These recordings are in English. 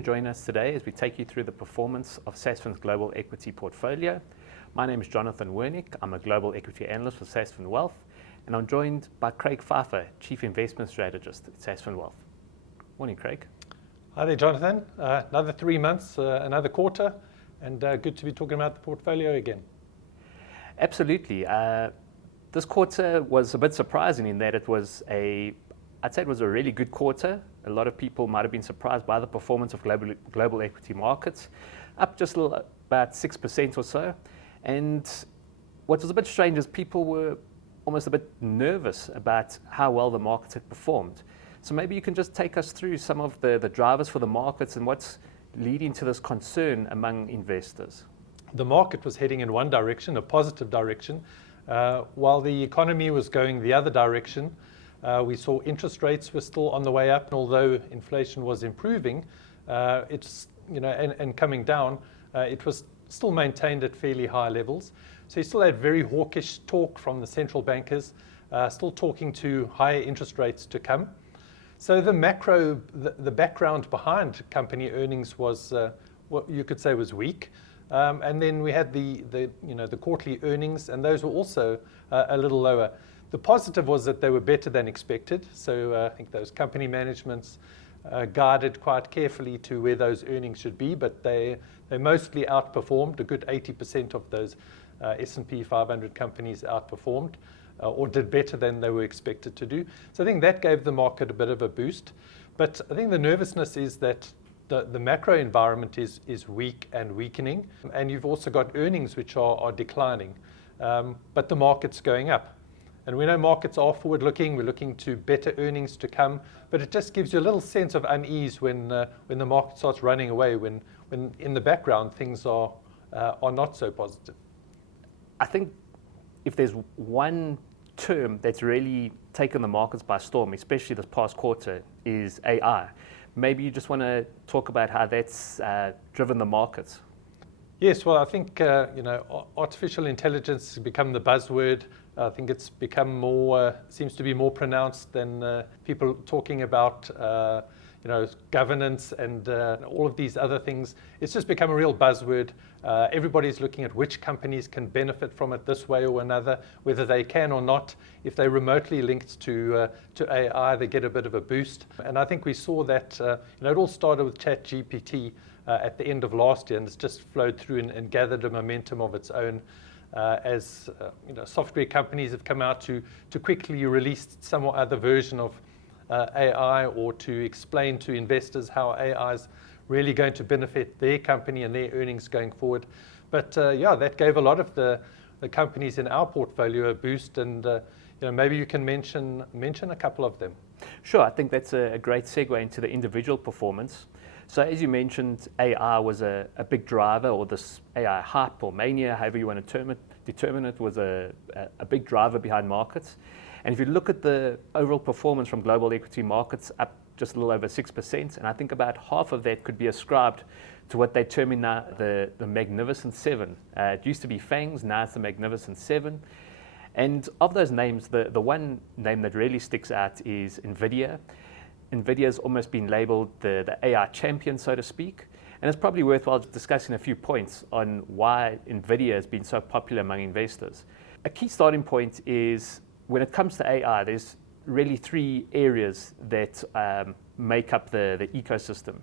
to join us today as we take you through the performance of Sasfin's global equity portfolio. My name is Jonathan Wernick. I'm a global equity analyst for Sasfin Wealth, and I'm joined by Craig Pheiffer, Chief Investment Strategist at Sasfin Wealth. Morning, Craig. Hi there, Jonathan. Another 3 months, another quarter, and good to be talking about the portfolio again. Absolutely. This quarter was a bit surprising in that I'd say it was a really good quarter. A lot of people might have been surprised by the performance of global equity markets, up just about 6% or so. And what was a bit strange is people were almost a bit nervous about how well the markets had performed. So maybe you can just take us through some of the drivers for the markets and what's leading to this concern among investors. The market was heading in one direction, a positive direction, while the economy was going the other direction. We saw interest rates were still on the way up, and although inflation was improving, and coming down, it was still maintained at fairly high levels. So you still had very hawkish talk from the central bankers, still talking to higher interest rates to come. So the background behind company earnings was what you could say was weak. And then we had the quarterly earnings, and those were also a little lower. The positive was that they were better than expected. So I think those company managements guided quite carefully to where those earnings should be, but they mostly outperformed. A good 80% of those S&P 500 companies outperformed or did better than they were expected to do. So I think that gave the market a bit of a boost. But I think the nervousness is that the macro environment is weak and weakening, and you've also got earnings which are declining, but the market's going up. And we know markets are forward-looking. We're looking to better earnings to come, but it just gives you a little sense of unease when the market starts running away, when in the background things are not so positive. I think if there's one term that's really taken the markets by storm, especially this past quarter, is AI. Maybe you just want to talk about how that's driven the markets. Yes, well, I think artificial intelligence has become the buzzword. I think it's become seems to be more pronounced than people talking about, governance and all of these other things. It's just become a real buzzword. Everybody's looking at which companies can benefit from it this way or another, whether they can or not. If they're remotely linked to AI, they get a bit of a boost. And I think we saw that, it all started with ChatGPT at the end of last year, and it's just flowed through and gathered a momentum of its own. As software companies have come out to quickly release some or other version of AI, or to explain to investors how AI is really going to benefit their company and their earnings going forward. But that gave a lot of the companies in our portfolio a boost, and maybe you can mention a couple of them. Sure, I think that's a great segue into the individual performance. So as you mentioned, AI was a big driver, or this AI hype or mania, however you want to determine it, was a big driver behind markets. And if you look at the overall performance from global equity markets, up just a little over 6%, and I think about half of that could be ascribed to what they term in now the Magnificent Seven. It used to be FANGs, now it's the Magnificent Seven. And of those names, the one name that really sticks out is NVIDIA. NVIDIA's almost been labeled the AI champion, so to speak. And it's probably worthwhile discussing a few points on why NVIDIA has been so popular among investors. A key starting point is when it comes to AI, there's really three areas that make up the ecosystem.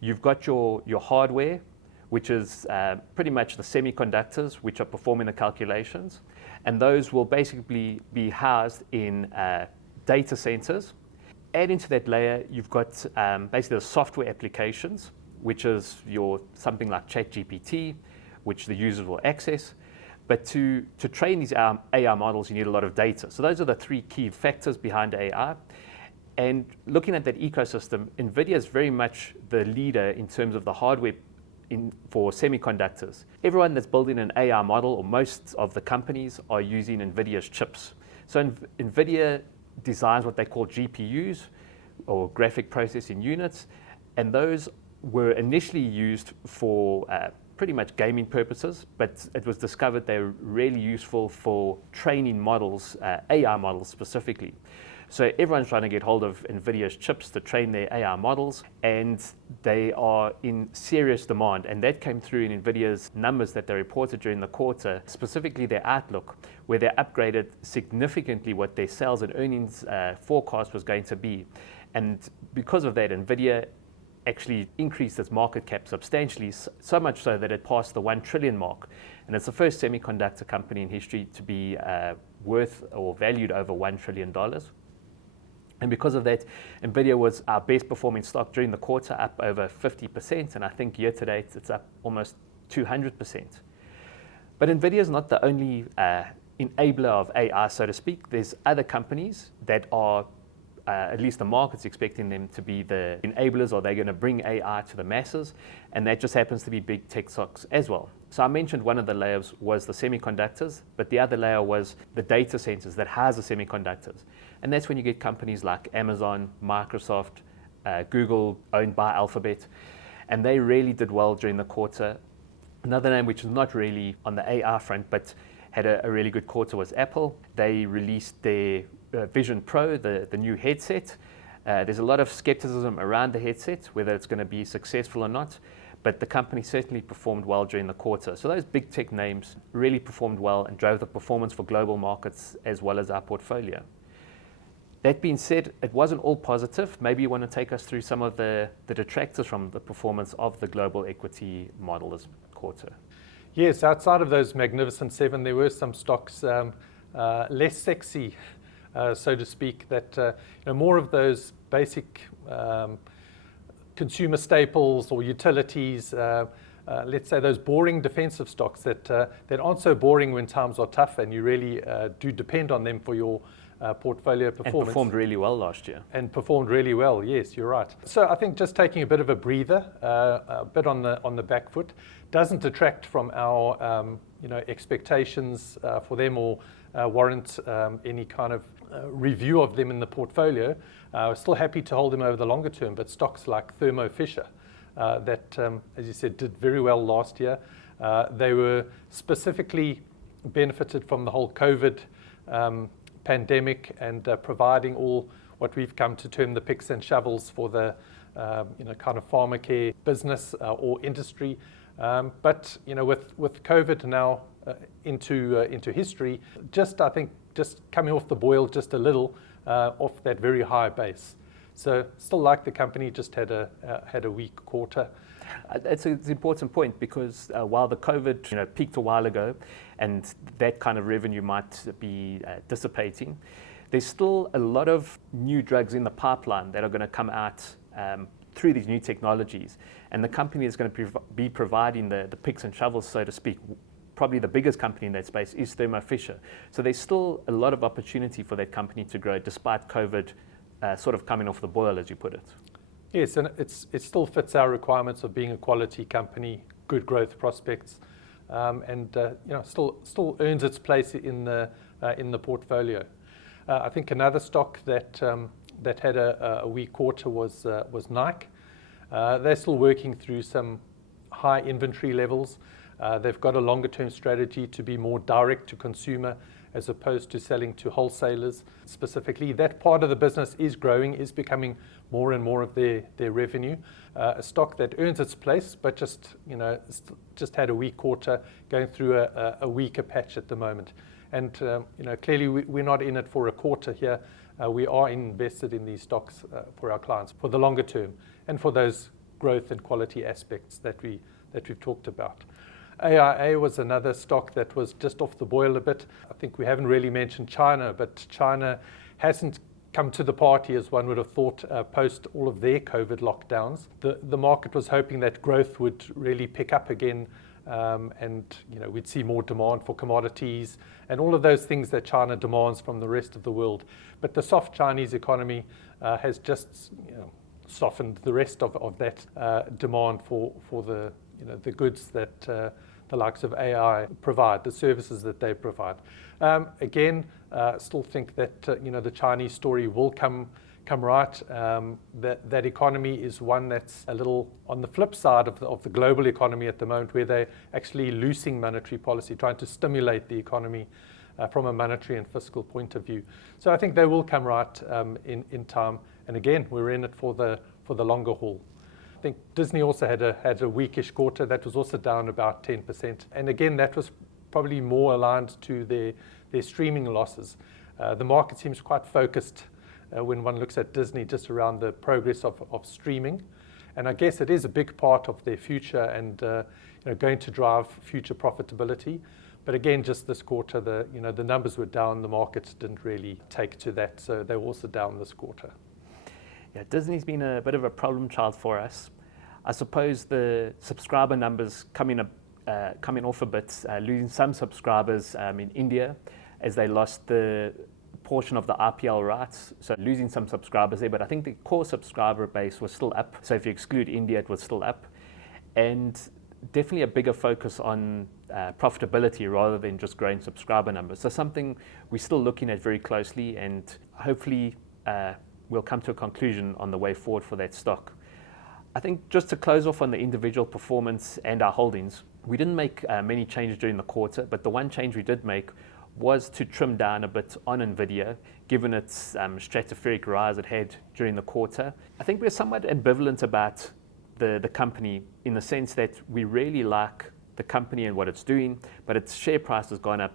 You've got your hardware, which is pretty much the semiconductors which are performing the calculations. And those will basically be housed in data centers. Add into that layer, you've got basically the software applications, which is something like ChatGPT, which the users will access. But to train these AI models, you need a lot of data. So those are the three key factors behind AI. And looking at that ecosystem, NVIDIA is very much the leader in terms of the hardware for semiconductors. Everyone that's building an AI model, or most of the companies, are using NVIDIA's chips. So NVIDIA designs what they call GPUs, or graphic processing units, and those were initially used for pretty much gaming purposes, but it was discovered they were really useful for training models, AI models specifically. So everyone's trying to get hold of NVIDIA's chips to train their AI models, and they are in serious demand. And that came through in NVIDIA's numbers that they reported during the quarter, specifically their outlook, where they upgraded significantly what their sales and earnings forecast was going to be. And because of that, NVIDIA actually increased its market cap substantially, so much so that it passed the 1 trillion mark. And it's the first semiconductor company in history to be worth or valued over $1 trillion. And because of that, NVIDIA was our best performing stock during the quarter, up over 50%. And I think year to date, it's up almost 200%. But NVIDIA is not the only enabler of AI, so to speak. There's other companies that are at least the market's expecting them to be the enablers, or they're going to bring AI to the masses, and that just happens to be big tech stocks as well. So I mentioned one of the layers was the semiconductors, but the other layer was the data centers that house the semiconductors. And that's when you get companies like Amazon, Microsoft, Google, owned by Alphabet, and they really did well during the quarter. Another name which is not really on the AI front, but had a really good quarter was Apple. They released their Vision Pro, the new headset. There's a lot of skepticism around the headset, whether it's going to be successful or not, but the company certainly performed well during the quarter. So those big tech names really performed well and drove the performance for global markets as well as our portfolio. That being said, it wasn't all positive. Maybe you want to take us through some of the detractors from the performance of the global equity model this quarter. Yes, outside of those magnificent seven, there were some stocks less sexy, so to speak, that more of those basic consumer staples or utilities, let's say those boring defensive stocks that aren't so boring when times are tough, and you really do depend on them for your portfolio performance. And performed really well last year. And performed really well, yes, you're right. So I think just taking a bit of a breather, a bit on the back foot, doesn't detract from our expectations for them or warrant any kind of review of them in the portfolio. We're still happy to hold them over the longer term, but stocks like Thermo Fisher that, as you said, did very well last year. They were specifically benefited from the whole COVID pandemic and providing all what we've come to term the picks and shovels for the kind of pharmacare business or industry. But with COVID now into history, I think just coming off the boil just a little off that very high base. So still like the company, just had a weak quarter. It's an important point because while the COVID peaked a while ago and that kind of revenue might be dissipating, there's still a lot of new drugs in the pipeline that are going to come out through these new technologies. And the company is going to be providing the picks and shovels, so to speak. Probably the biggest company in that space is Thermo Fisher. So there's still a lot of opportunity for that company to grow despite COVID sort of coming off the boil, as you put it. Yes, and it still fits our requirements of being a quality company, good growth prospects, and still earns its place in the portfolio. I think another stock that had a weak quarter was Nike. They're still working through some high inventory levels. They've got a longer term strategy to be more direct to consumer as opposed to selling to wholesalers specifically. That part of the business is growing, is becoming more and more of their revenue. A stock that earns its place, but just had a weak quarter, going through a weaker patch at the moment. And clearly we're not in it for a quarter here. We are invested in these stocks for our clients for the longer term and for those growth and quality aspects that we've talked about. AIA was another stock that was just off the boil a bit. I think we haven't really mentioned China, but China hasn't come to the party as one would have thought post all of their COVID lockdowns. The market was hoping that growth would really pick up again, and we'd see more demand for commodities and all of those things that China demands from the rest of the world. But the soft Chinese economy has just softened the rest of that demand for the goods that the likes of AI provide, the services that they provide. Again, still think that the Chinese story will come right. That economy is one that's a little on the flip side of the global economy at the moment, where they're actually loosing monetary policy, trying to stimulate the economy from a monetary and fiscal point of view. So I think they will come right in time. And again, we're in it for the longer haul. I think Disney also had a weakish quarter that was also down about 10%. And again, that was probably more aligned to their streaming losses. The market seems quite focused when one looks at Disney just around the progress of streaming. And I guess it is a big part of their future and going to drive future profitability. But again, just this quarter, the numbers were down. The markets didn't really take to that, so they were also down this quarter. Yeah, Disney's been a bit of a problem child for us. I suppose the subscriber numbers coming off a bit, losing some subscribers in India as they lost the portion of the IPL rights, so losing some subscribers there, but I think the core subscriber base was still up. So if you exclude India, it was still up. And definitely a bigger focus on profitability rather than just growing subscriber numbers. So something we're still looking at very closely, and hopefully we'll come to a conclusion on the way forward for that stock. I think just to close off on the individual performance and our holdings, we didn't make many changes during the quarter, but the one change we did make was to trim down a bit on NVIDIA, given its stratospheric rise it had during the quarter. I think we're somewhat ambivalent about the company in the sense that we really like the company and what it's doing, but its share price has gone up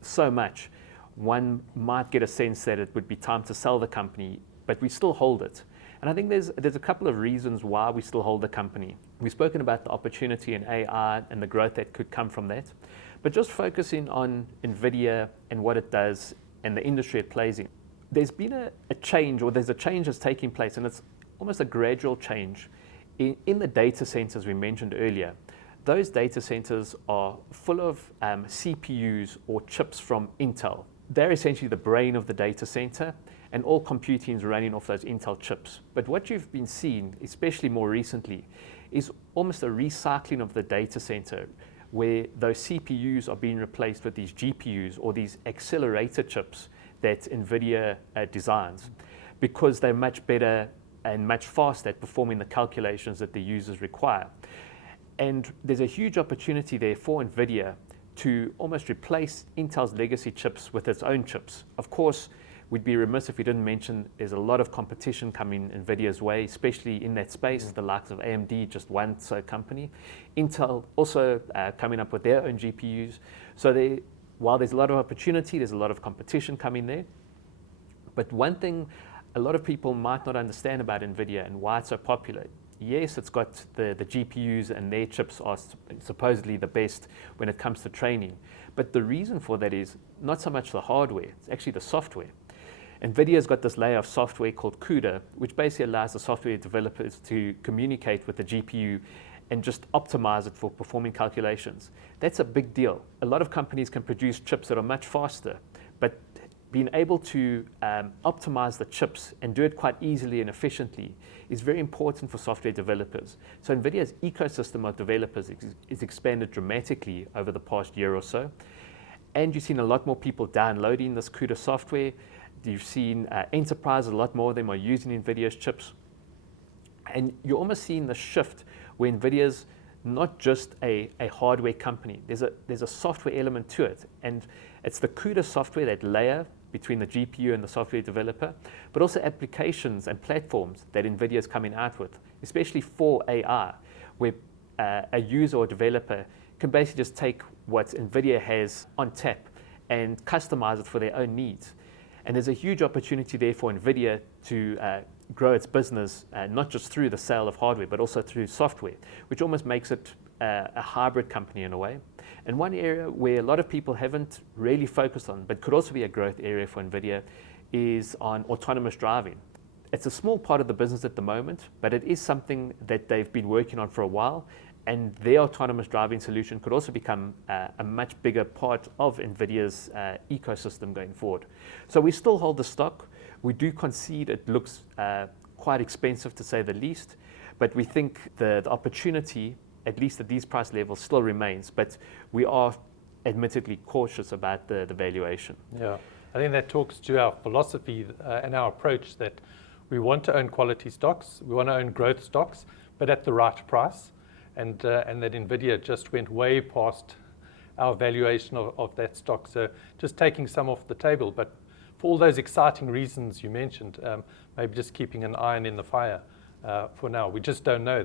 so much, one might get a sense that it would be time to sell the company, but we still hold it. And I think there's a couple of reasons why we still hold the company. We've spoken about the opportunity in AI and the growth that could come from that. But just focusing on NVIDIA and what it does and the industry it plays in, there's been a change, or there's a change that's taking place, and it's almost a gradual change in the data centers we mentioned earlier. Those data centers are full of CPUs or chips from Intel. They're essentially the brain of the data center, and all computing is running off those Intel chips. But what you've been seeing, especially more recently, is almost a recycling of the data center, where those CPUs are being replaced with these GPUs or these accelerator chips that NVIDIA designs, because they're much better and much faster at performing the calculations that the users require. And there's a huge opportunity there for NVIDIA to almost replace Intel's legacy chips with its own chips. Of course, we'd be remiss if we didn't mention there's a lot of competition coming NVIDIA's way, especially in that space. The likes of AMD, just one company. Intel also coming up with their own GPUs. So while there's a lot of opportunity, there's a lot of competition coming there. But one thing a lot of people might not understand about NVIDIA and why it's so popular. Yes, it's got the GPUs, and their chips are supposedly the best when it comes to training. But the reason for that is not so much the hardware, it's actually the software. NVIDIA's got this layer of software called CUDA, which basically allows the software developers to communicate with the GPU and just optimize it for performing calculations. That's a big deal. A lot of companies can produce chips that are much faster, but being able to optimize the chips and do it quite easily and efficiently is very important for software developers. So NVIDIA's ecosystem of developers is expanded dramatically over the past year or so. And you've seen a lot more people downloading this CUDA software. You've seen enterprises, a lot more of them are using NVIDIA's chips. And you're almost seeing the shift where NVIDIA's not just a hardware company. There's a software element to it. And it's the CUDA software, that layer between the GPU and the software developer, but also applications and platforms that NVIDIA is coming out with, especially for AI, where a user or developer can basically just take what NVIDIA has on tap and customize it for their own needs. And there's a huge opportunity there for NVIDIA to grow its business, not just through the sale of hardware, but also through software, which almost makes it a hybrid company in a way. And one area where a lot of people haven't really focused on, but could also be a growth area for NVIDIA, is on autonomous driving. It's a small part of the business at the moment, but it is something that they've been working on for a while, and their autonomous driving solution could also become a much bigger part of NVIDIA's ecosystem going forward. So we still hold the stock. We do concede it looks quite expensive, to say the least, but we think the opportunity, at least at these price levels, still remains. But we are admittedly cautious about the valuation. Yeah, I think that talks to our philosophy and our approach, that we want to own quality stocks, we want to own growth stocks, but at the right price. And that NVIDIA just went way past our valuation of that stock. So just taking some off the table. But for all those exciting reasons you mentioned, maybe just keeping an iron in the fire for now. We just don't know.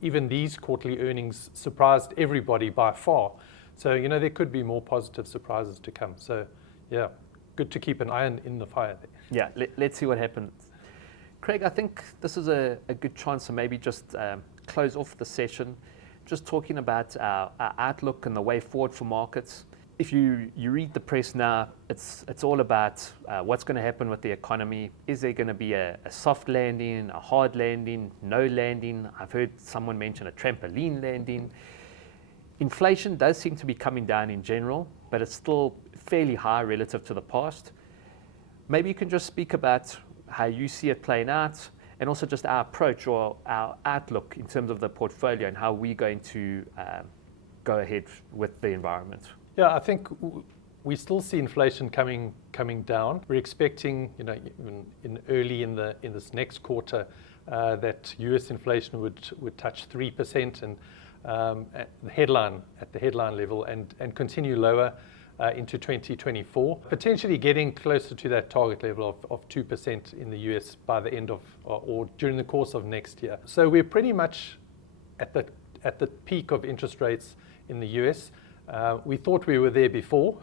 Even these quarterly earnings surprised everybody by far. So, there could be more positive surprises to come. So, yeah, good to keep an iron in the fire there. Yeah, let's see what happens. Craig, I think this is a good chance to maybe just close off the session, just talking about our outlook and the way forward for markets. If you read the press now, it's all about what's going to happen with the economy. Is there going to be a soft landing, a hard landing, no landing? I've heard someone mention a trampoline landing. Inflation does seem to be coming down in general, but it's still fairly high relative to the past. Maybe you can just speak about how you see it playing out, and also just our approach or our outlook in terms of the portfolio and how we're going to go ahead with the environment. Yeah, I think we still see inflation coming down. We're expecting, even early in this next quarter, that US inflation would touch 3% and at the headline level and continue lower into 2024, potentially getting closer to that target level of 2% in the US by the end of or during the course of next year. So we're pretty much at the peak of interest rates in the US. We thought we were there before,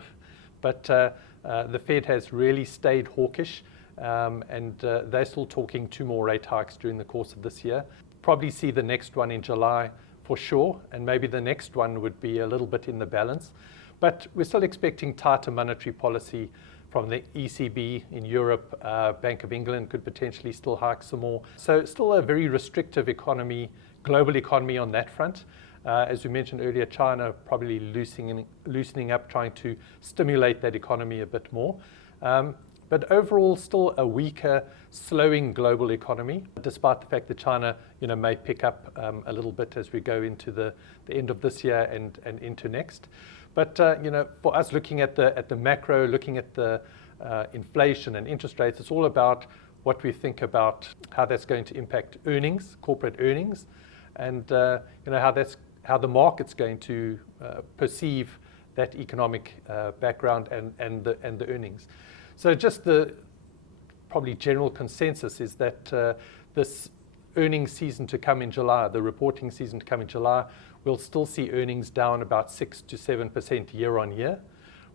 but the Fed has really stayed hawkish, and they're still talking 2 more rate hikes during the course of this year. Probably see the next one in July for sure, and maybe the next one would be a little bit in the balance. But we're still expecting tighter monetary policy from the ECB in Europe. Bank of England could potentially still hike some more. So still a very restrictive economy, global economy on that front. As we mentioned earlier, China probably loosening up, trying to stimulate that economy a bit more. But overall, still a weaker, slowing global economy, despite the fact that China, may pick up a little bit as we go into the end of this year and into next. But for us, looking at the macro, looking at the inflation and interest rates, it's all about what we think about how that's going to impact earnings, corporate earnings, and how the market's going to perceive that economic background and the earnings. So just the probably general consensus is that this earnings season to come in July, the reporting season to come in July, we'll still see earnings down about 6 to 7% year on year.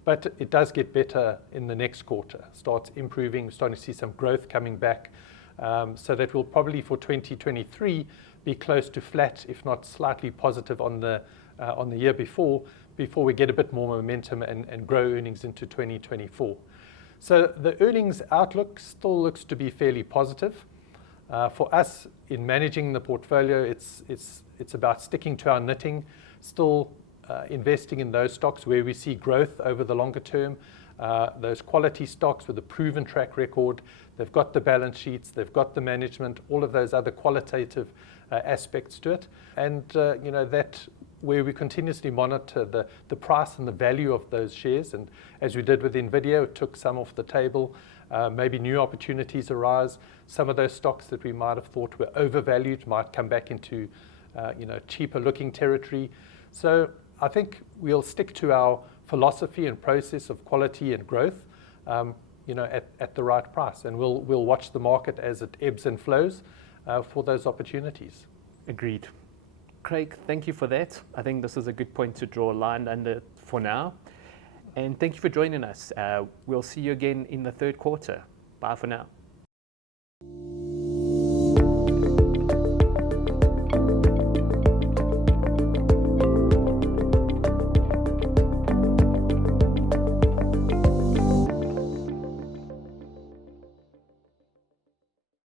But it does get better in the next quarter, starts improving, starting to see some growth coming back. So that will probably for 2023 be close to flat, if not slightly positive on the year before we get a bit more momentum and grow earnings into 2024. So the earnings outlook still looks to be fairly positive. For us in managing the portfolio, it's about sticking to our knitting, still investing in those stocks where we see growth over the longer term, those quality stocks with a proven track record. They've got the balance sheets, they've got the management, all of those other qualitative aspects to it. And that where we continuously monitor the price and the value of those shares. And as we did with NVIDIA, it took some off the table. Maybe new opportunities arise. Some of those stocks that we might have thought were overvalued might come back into cheaper looking territory. So I think we'll stick to our philosophy and process of quality and growth at the right price. And we'll watch the market as it ebbs and flows for those opportunities. Agreed. Craig, thank you for that. I think this is a good point to draw a line under for now. And thank you for joining us. We'll see you again in the third quarter. Bye for now.